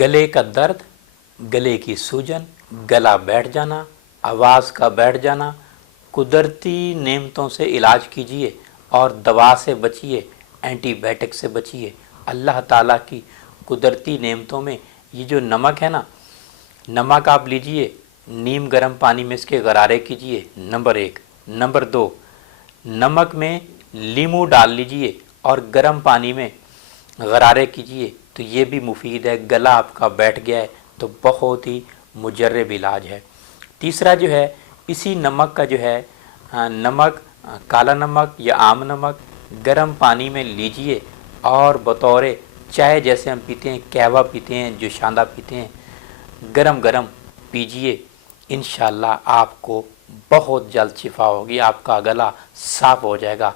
گلے کا درد، گلے کی سوجن، گلا بیٹھ جانا، آواز کا بیٹھ جانا، قدرتی نعمتوں سے علاج کیجیے اور دوا سے بچیے، اینٹی بائیوٹک سے بچیے۔ اللہ تعالیٰ کی قدرتی نعمتوں میں یہ جو نمک ہے نا، نمک آپ لیجئے، نیم گرم پانی میں اس کے غرارے کیجئے، نمبر 1۔ نمبر 2، نمک میں لیمو ڈال لیجئے اور گرم پانی میں غرارے کیجئے، تو یہ بھی مفید ہے۔ گلا آپ کا بیٹھ گیا ہے تو بہت ہی مجرب علاج ہے۔ تیسرا جو ہے، اسی نمک کا جو ہے نمک، کالا نمک یا عام نمک گرم پانی میں لیجئے اور بطور چائے جیسے ہم پیتے ہیں، قہوہ پیتے ہیں، جوشاندہ پیتے ہیں، گرم گرم پیجئے۔ انشاءاللہ آپ کو بہت جلد شفا ہوگی، آپ کا گلا صاف ہو جائے گا۔